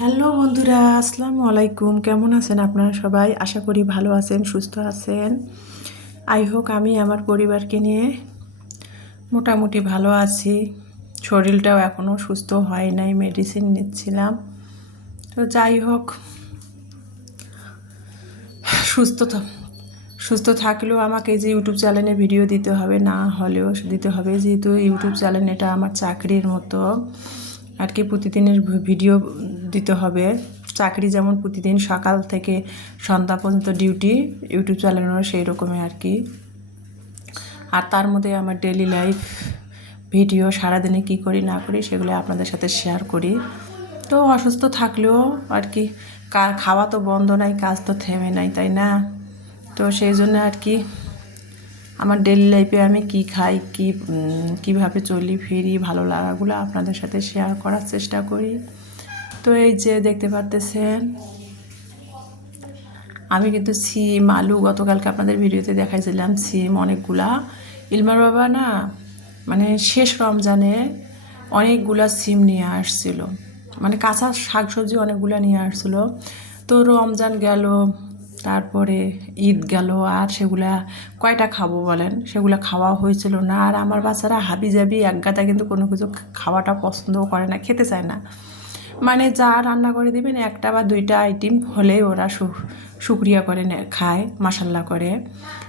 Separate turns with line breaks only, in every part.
Hello বন্ধুরা, আসসালামু আলাইকুম। কেমন আছেন আপনারা সবাই? আশা করি ভালো আছেন, সুস্থ আছেন। আই হোক আমি আমার পরিবারকে নিয়ে মোটামুটি ভালো আছি। শরীরটাও এখনও সুস্থ হয় নাই মেডিসিন নিচ্ছিলাম। তো যাই হোক, সুস্থ সুস্থ থাকলেও আমাকে যে ইউটিউব চ্যানেলে ভিডিও দিতে হবে, না হলেও দিতে হবে। যেহেতু ইউটিউব চ্যানেল এটা আমার চাকরির মতো, আর কি প্রতিদিনের ভিডিও দিতে হবে। চাকরি যেমন প্রতিদিন সকাল থেকে সন্ধ্যা পর্যন্ত ডিউটি ইউটিউব চ্যানেলও সেই রকমই আর কি। আর তার মধ্যে আমার ডেলি লাইফ ভিডিও সারাদিনে কি করি, না করি, সেগুলো আপনাদের সাথে শেয়ার করি। তো অসুস্থ থাকলেও আর কি খাওয়া তো বন্ধ নাই, কাজ তো থেমে নাই, তাই না? তো সেই জন্য আর কি, আমার ডেলি লাইফে আমি কি খাই, কি কীভাবে চলি, ফিরি, ভালো লাগাগুলো আপনাদের সাথে শেয়ার করার চেষ্টা করি। তো এই যে দেখতে পারতেছেন, আমি কিন্তু সিম, আলু গতকালকে আপনাদের ভিডিওতে দেখাইছিলাম সিম অনেকগুলা। ইলমার বাবা না মানে শেষ রমজানে অনেকগুলা সিম নিয়ে আসছিল। মানে কাঁচা শাকসবজি অনেকগুলা নিয়ে আসছিল। তো রমজান গেল, তারপরে ঈদ গেল, আর সেগুলা কয়টা খাব বলেন? সেগুলা খাওয়া হয়েছিল না। আর আমার বাচ্চারা হাবি জাবি এক গাদা কিন্তু কোনো কিছু খাওয়াটা পছন্দও করে না, খেতে চায় না। মানে যা রান্না করে দিবেন, একটা বা দুইটা আইটেম হলেই ওরা সু- শুক্রিয়া করে খায় মাসাল্লা করে।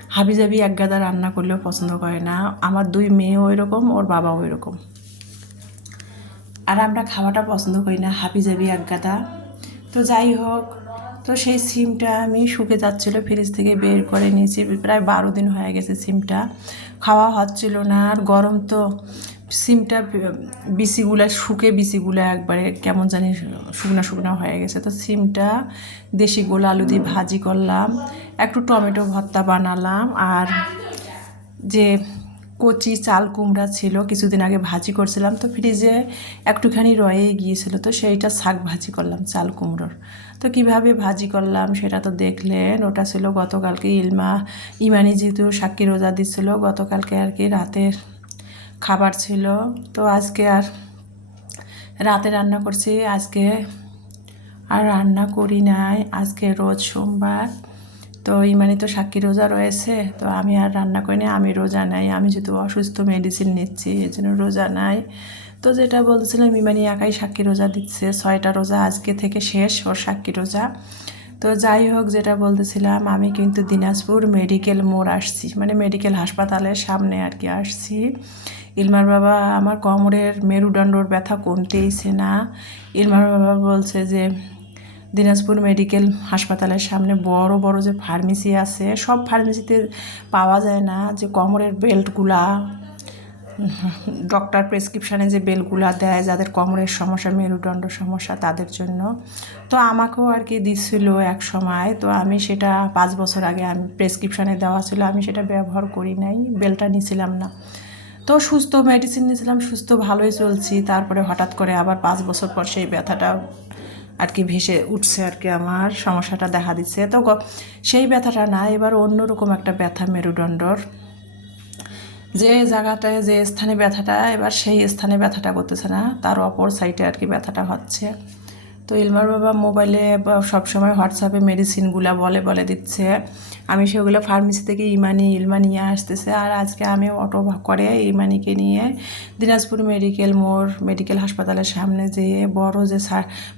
হাবিজাবি এক গাদা রান্না করলেও পছন্দ করে না। আমার দুই মেয়ে ওই রকম ওর বাবা ওই রকম আর আমরা খাওয়াটা পছন্দ করি না হাবিজাবি এক গাদা। তো যাই হোক, তো সেই সিমটা আমি শুকে যাচ্ছিল ফ্রিজ থেকে বের করে নিয়েছি। প্রায় বারো দিন হয়ে গেছে সিমটা। খাওয়া হচ্ছিল না, আর গরম তো সিমটা বিচিগুলা শুকে বিচিগুলা একবারে কেমন জানি শুকনা শুকনা হয়ে গেছে। তো সিমটা দেশি গোল আলু দিয়ে ভাজি করলাম, একটু টমেটো ভর্তা বানালাম, আর যে কচি চাল কুমড়া ছিল কিছুদিন আগে ভাজি করছিলাম, তো ফ্রিজে একটুখানি রয়ে গিয়েছিল, তো সেইটা শাক ভাজি করলাম, চাল কুমড়োর। তো কীভাবে ভাজি করলাম সেটা তো দেখলেন, ওটা ছিল গতকালকে ইলমা, ইমানি যেহেতু সাক্ষী রোজা দিচ্ছিল, গতকালকে আর কি রাতের খাবার ছিল। তো আজকে আর রাতে রান্না করছি। আজকে আর রান্না করি নাই। আজকে রোজ সোমবার। তো ইমানি তো সাক্ষী রোজা রয়েছে। তো আমি আর রান্না করি না আমি রোজা নাই। আমি যেহেতু অসুস্থ মেডিসিন নিচ্ছি এই জন্য রোজা নাই। তো যেটা বলছিলাম ইমানি একাই সাক্ষী রোজা দিচ্ছে। ছয়টা রোজা আজকে থেকে শেষ ওর সাক্ষী রোজা। তো যাই হোক, যেটা বলতেছিলাম, আমি কিন্তু দিনাজপুর মেডিকেল মোড় আসছি। মানে মেডিকেল হাসপাতালের সামনে আর কি আসছি। ইলমার বাবা, আমার কোমরের মেরুদণ্ডর ব্যথা কমতেইছে না। ইলমার বাবা বলছে যে, দিনাজপুর মেডিকেল হাসপাতালের সামনে বড় বড় যে ফার্মেসি আছে, সব ফার্মেসিতে পাওয়া যায় না যে কোমরের বেল্টগুলা, ডক্টর প্রেসক্রিপশানে যে বেলগুলা দেয়, যাদের কোমরের সমস্যা, মেরুদণ্ড সমস্যা তাদের জন্য। তো আমাকেও আর কি দিচ্ছিল এক সময়। তো আমি সেটা পাঁচ বছর আগে আমি প্রেসক্রিপশানে দেওয়া ছিল, আমি সেটা ব্যবহার করি নাই বেলটা নিছিলাম না। তো সুস্থ মেডিসিন নিয়েছিলাম, সুস্থ ভালোই চলছি। তারপরে হঠাৎ করে আবার পাঁচ বছর পর সেই ব্যথাটা আর কি ভেসে উঠছে আর কি আমার, সমস্যাটা দেখা দিচ্ছে। তো সেই ব্যথাটা না, এবার অন্যরকম একটা ব্যথা, মেরুদণ্ডর। যে জায়গাটায়, যে স্থানে ব্যথাটা, এবার সেই স্থানে ব্যথাটা করতেছে না, তার অপর সাইডে আর কি ব্যথাটা হচ্ছে। তো ইলমার বাবা মোবাইলে সবসময় হোয়াটসঅ্যাপে মেডিসিনগুলো বলে বলে দিচ্ছে। আমি সেগুলো ফার্মেসি থেকে ইমানি, ইলমা নিয়ে আসতেছে। আর আজকে আমি অটো করে ইমানিকে নিয়ে দিনাজপুর মেডিকেল মোড়, মেডিকেল হাসপাতালের সামনে যে বড় যে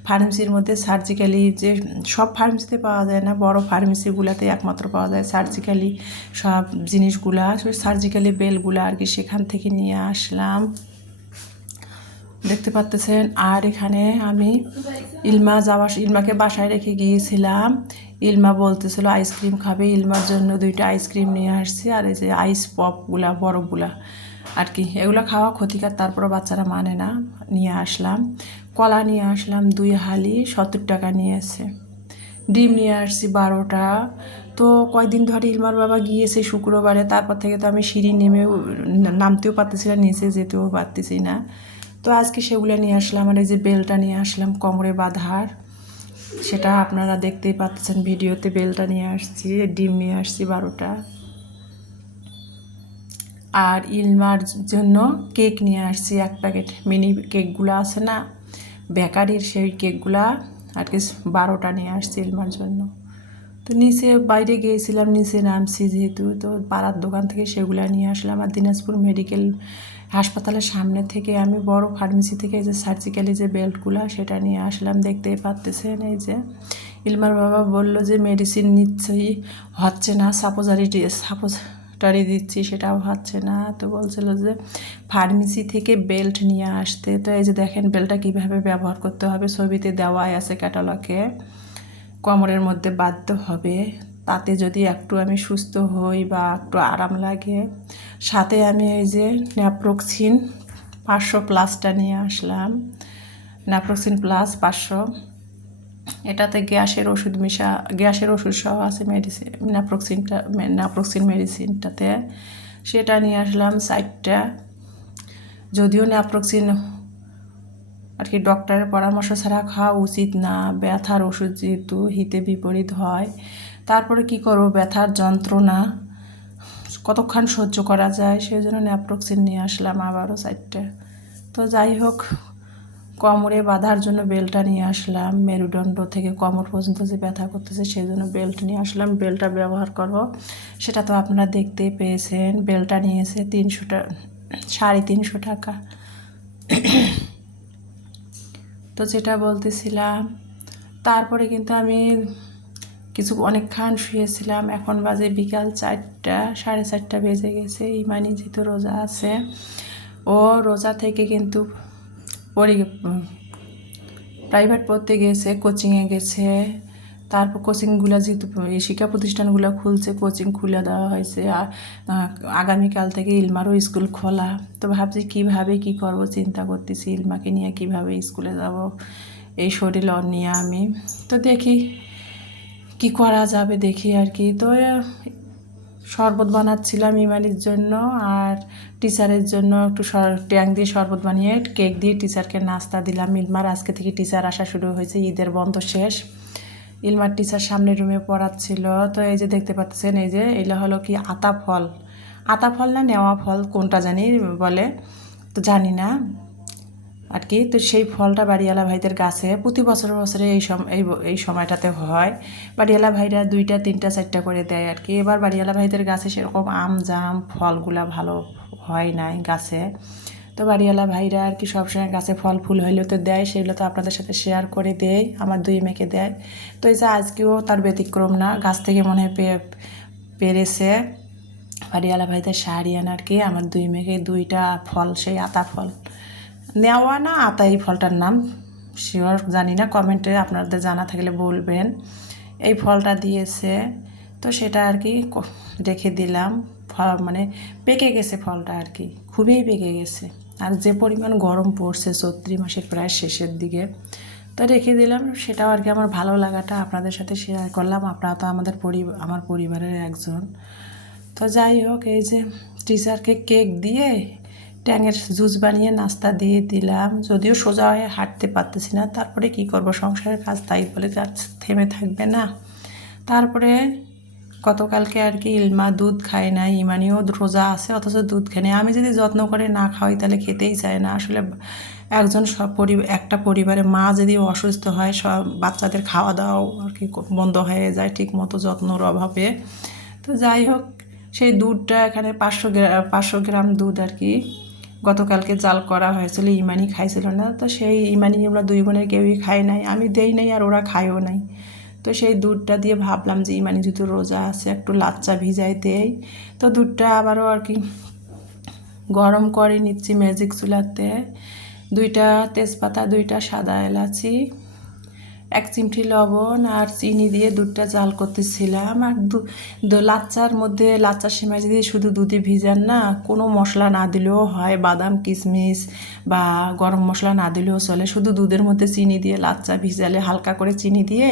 ফার্মেসির মধ্যে সার্জিক্যালি যে সব ফার্মেসিতে পাওয়া যায় না, বড় ফার্মেসিগুলোতে একমাত্র পাওয়া যায় সার্জিক্যালি সব জিনিসগুলা, সার্জিক্যালি বেলগুলা আর কি সেখান থেকে নিয়ে আসলাম। দেখতে পাচ্তেছেন। আর এখানে আমি ইলমা যাওয়া ইলমাকে বাসায় রেখে গিয়েছিলাম। ইলমা বলতেছিল আইসক্রিম খাবে। ইলমার জন্য দুইটা আইসক্রিম নিয়ে আসছি। আর এই যে আইস পপগুলা বরফগুলা আর কি, এগুলো খাওয়া ক্ষতিকার। তারপরে বাচ্চারা মানে না, নিয়ে আসলাম। কলা নিয়ে আসলাম, দুই হালি, সত্তর টাকা নিয়েছে ডিম নিয়ে আসছি বারোটা। তো কয়দিন ধরে ইলমার বাবা গিয়েছে শুক্রবারে। তারপর থেকে তো আমি সিঁড়ি নেমে নামতেও পারতেছি না, নিচে যেতেও পারতেছি না। তো আজকে সেগুলো নিয়ে আসলাম, আর এই যে বেলটা নিয়ে আসলাম, কোমরে বাঁধার সেটা আপনারা দেখতেই পাচ্ছেন ভিডিওতে বেলটা নিয়ে আসছি, ডিম নিয়ে আসছি বারোটা। আর ইলমার জন্য কেক নিয়ে আসছি এক প্যাকেট, মিনি কেকগুলো আছে না, বেকারির সেই কেকগুলা আর কি বারোটা নিয়ে আসছি ইলমার জন্য। তো নিচে বাইরে গিয়েছিলাম, নিচে নামছি যেহেতু, তো পাড়ার দোকান থেকে সেগুলো নিয়ে আসলাম, আর দিনাজপুর মেডিকেল হাসপাতালের সামনে থেকে আমি বড় ফার্মেসি থেকে এই যে সার্জিক্যালি যে বেল্টগুলো সেটা নিয়ে আসলাম। দেখতেই পারতেছেন এই যে। ইলমার বাবা বলল যে মেডিসিন নিচ্ছেই হচ্ছে না সাপোজারি সাপোজারি দিচ্ছি, সেটাও হচ্ছে না। তো বলছিল যে ফার্মেসি থেকে বেল্ট নিয়ে আসতে। তো এই যে দেখেন বেল্টটা কীভাবে ব্যবহার করতে হবে, ছবিতে দেওয়াই আছে ক্যাটালগে কোমরের মধ্যে বাধ্য হবে। তাতে যদি একটু আমি সুস্থ হই বা একটু আরাম লাগে, সাথে আমি এই যে ন্যাপ্রোক্সিন পাঁচশো প্লাসটা নিয়ে আসলাম। ন্যাপ্রোক্সিন প্লাস পাঁচশো। এটাতে গ্যাসের ওষুধ মিশা, গ্যাসের ওষুধ সহ আছে মেডিসিন ন্যাপ্রোক্সিনটা ন্যাপ্রোক্সিন মেডিসিনটাতে সেটা নিয়ে আসলাম সাইডটা যদিও ন্যাপ্রোক্সিন আর কি ডক্টরের পরামর্শ ছাড়া খাওয়া উচিত না, ব্যথার ওষুধ যেহেতু হিতে বিপরীত হয়, তারপরে কি করব? ব্যথার যন্ত্রণা, কতক্ষণ সহ্য করা যায়? সেই জন্য ন্যাপ্রোক্সিন নিয়ে আসলাম আবারও সাইডটা তো যাই হোক, কোমরে বাঁধার জন্য বেল্টটা নিয়ে আসলাম। মেরুদণ্ড থেকে কোমর পর্যন্ত যে ব্যথা করতেছে, সেই জন্য বেল্ট নিয়ে আসলাম। বেল্টটা ব্যবহার করব। সেটা তো আপনারা দেখতেই পেয়েছেন। বেল্টটা নিয়েছে তিনশো টাকা সাড়ে তিনশো টাকা। তো যেটা বলতেছিলাম, তারপরে কিন্তু আমি কিছু অনেকক্ষণ শুয়েছিলাম। এখন বাজে বিকাল চারটা, সাড়ে চারটা বেজে গেছে। ইমানি যেহেতু রোজা আছে, ও রোজা থেকে কিন্তু পরি প্রাইভেট পড়তে গেছে কোচিংয়ে গেছে। তারপর কোচিংগুলো যেহেতু এই শিক্ষা প্রতিষ্ঠানগুলো খুলছে, কোচিং খুলে দেওয়া হয়েছে, আর আগামীকাল থেকে ইলমারও স্কুল খোলা। তো ভাবছি কীভাবে কি করব, চিন্তা করতেছি ইলমাকে নিয়ে কীভাবে স্কুলে যাব, এই শরীর নিয়ে আমি। তো দেখি কি করা যাবে, দেখি আর কি। তো শরবত বানাচ্ছিলাম ইমানির জন্য, আর টিচারের জন্য একটু ট্যাং দিয়ে শরবত বানিয়ে, কেক দিয়ে টিচারকে নাস্তা দিলাম। ইলমার আজকে থেকে টিচার আসা শুরু হয়েছে, ঈদের বন্ধ শেষ। ইলমার টিচার সামনের রুমে পড়াচ্ছিল। তো এই যে দেখতে পাচ্ছেন, এই যে এগুলো হলো কি আতা ফল। আতা ফল না নেওয়া ফল কোনটা জানি বলে, তো জানি না আর কি। তো সেই ফলটা বাড়িওয়ালা ভাইদের গাছে প্রতি বছর বছরে এই এই এই সময়টাতে হয়। বাড়িওয়ালা ভাইরা দুইটা, তিনটা, চারটা করে দেয় আর কি। এবার বাড়িওয়ালা ভাইদের গাছে সেরকম আম, জাম, ফলগুলা ভালো হয় নাই গাছে। তো বাড়িওয়ালা ভাইরা আর কি সবসময় গাছে ফল ফুল হইলেও তো দেয়, সেগুলো তো আপনাদের সাথে শেয়ার করে দেয়, আমার দুই মেয়েকে দেয়। তো এই যে আজকেও তার ব্যতিক্রম না, গাছ থেকে মনে হয় পেয়ে পেরেছে। বাড়িওয়ালা ভাইদের শাড়ি আনার কি, আমার দুই মেয়েকে দুইটা ফল, সেই আতা ফল। নেওয়া না, আতা এই ফলটার নাম শিওর জানি না কমেন্টে আপনাদের জানা থাকলে বলবেন। এই ফলটা দিয়েছে, তো সেটা আর কি রেখে দিলাম। ফল মানে পেকে গেছে ফলটা আর কি, খুবই পেকে গেছে। আর যে পরিমাণ গরম পড়ছে চৈত্রি মাসের প্রায় শেষের দিকে, তো রেখে দিলাম। সেটাও আর কি আমার ভালো লাগাটা আপনাদের সাথে শেয়ার করলাম। আপনারা তো আমাদের পরি, আমার পরিবারের একজন। তো যাই হোক, এই যে টিচারকে কেক দিয়ে ট্যাঙের জুস বানিয়ে নাস্তা দিয়ে দিলাম। যদিও সোজা হয়ে হাঁটতে পারতেছি না। তারপরে কি করব? সংসারের কাজ তাই বলে কাজ থেমে থাকবে না। তারপরে গতকালকে আর কি ইলমা দুধ খায় না ইমানিও রোজা আছে, অথচ দুধ খেয়ে আমি যদি যত্ন করে না খাওয়াই, তাহলে খেতেই চায় না। আসলে একজন সব একটা পরিবারে মা যদি অসুস্থ হয় সব বাচ্চাদের খাওয়া দাওয়াও আর কি বন্ধ হয়ে যায় ঠিক মতো যত্নর অভাবে। তো যাই হোক, সেই দুধটা এখানে পাঁচশো গ্রাম পাঁচশো গ্রাম দুধ আর কি গতকালকে জাল করা হয়েছিল, ইমানি খাইছিল না। তো সেই ইমানি আমরা দুই বোনের কেউই খাই নাই। আমি দেই নাই আর ওরা খায়ও নাই। তো সেই দুধটা দিয়ে ভাবলাম যে মানে যেহেতু রোজা আছে, একটু লাচ্চা ভিজাই দেই। তো দুধটা আবারও আর কি গরম করে নিচ্ছি ম্যাজিক চুলাতে। দুইটা তেজপাতা, দুইটা সাদা এলাচি এক চিমটি লবণ আর চিনি দিয়ে দুধটা জাল করতেছিলাম। আর দু লাচ্চার মধ্যে লাচ্চার সেমাই যদি শুধু দুধে ভিজান না, কোনো মশলা না দিলেও হয়। বাদাম কিশমিশ বা গরম মশলা না দিলেও চলে। শুধু দুধের মধ্যে চিনি দিয়ে লাচ্চা ভিজালে হালকা করে চিনি দিয়ে,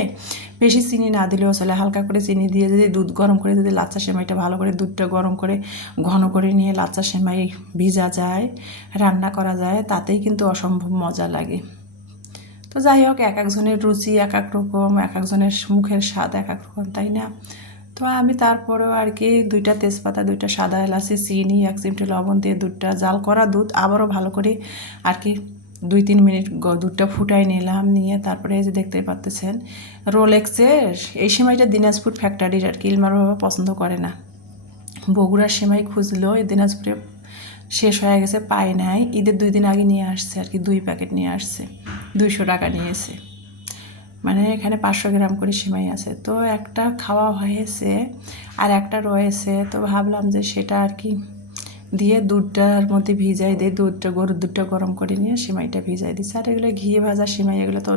বেশি চিনি না দিলেও চলে। হালকা করে চিনি দিয়ে যদি দুধ গরম করে যদি লাচ্চা সেমাইটা ভালো করে দুধটা গরম করে ঘন করে নিয়ে লাচ্চা সেমাই ভিজা যায়, রান্না করা যায়, তাতেই কিন্তু অসম্ভব মজা লাগে। তো যাই হোক, এক একজনের রুচি, এক এক রকম, এক একজনের মুখের স্বাদ এক এক রকম, তাই না? তো আমি তারপরেও আর কি দুইটা তেজপাতা, দুইটা সাদা এলাচি, চিনি, এক চিমটি লবণ দিয়ে দুধটা, জাল করা দুধ আবারও ভালো করে আর কি দুই তিন মিনিট দুধটা ফুটাই নিলাম, নিয়ে তারপরে এই যে দেখতে পাচ্তেছেন রোলেক্সের এই সময়টা দিনাজপুর ফ্যাক্টরির আর কি ইলমার বাবা পছন্দ করে না। বগুড়ার সেমাই খুঁজলো, এই দিনাজপুরে শেষ হয়ে গেছে, পায় নাই। ঈদের দুই দিন আগে নিয়ে আসছে আর কি, দুই প্যাকেট নিয়ে আসছে। দুইশো টাকা নিয়েছে। মানে এখানে পাঁচশো গ্রাম করে সিমাই আছে। তো একটা খাওয়া হয়েছে আর একটা রয়েছে। তো ভাবলাম যে সেটা আর কি দিয়ে দুধটার মধ্যে ভিজাই দিই দুধটা গরুর দুধটা গরম করে নিয়ে সিমাইটা ভিজাই দিচ্ছি আর এগুলো ঘি ভাজা সিমাই, এগুলো তো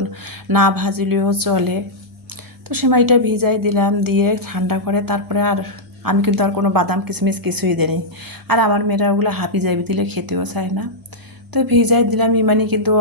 না ভাজলেও চলে। তো সেমাইটা ভিজাই দিলাম, দিয়ে ঠান্ডা করে তারপরে আর আমি কিন্তু আর কোনো বাদাম, কিশমিশ কিছুই দিইনি। আর আমার মেয়েরা ওগুলো হাপি যাইবে দিলে খেতেও চায় না। তো ভিজাই দিলাম, ইমানি কিন্তু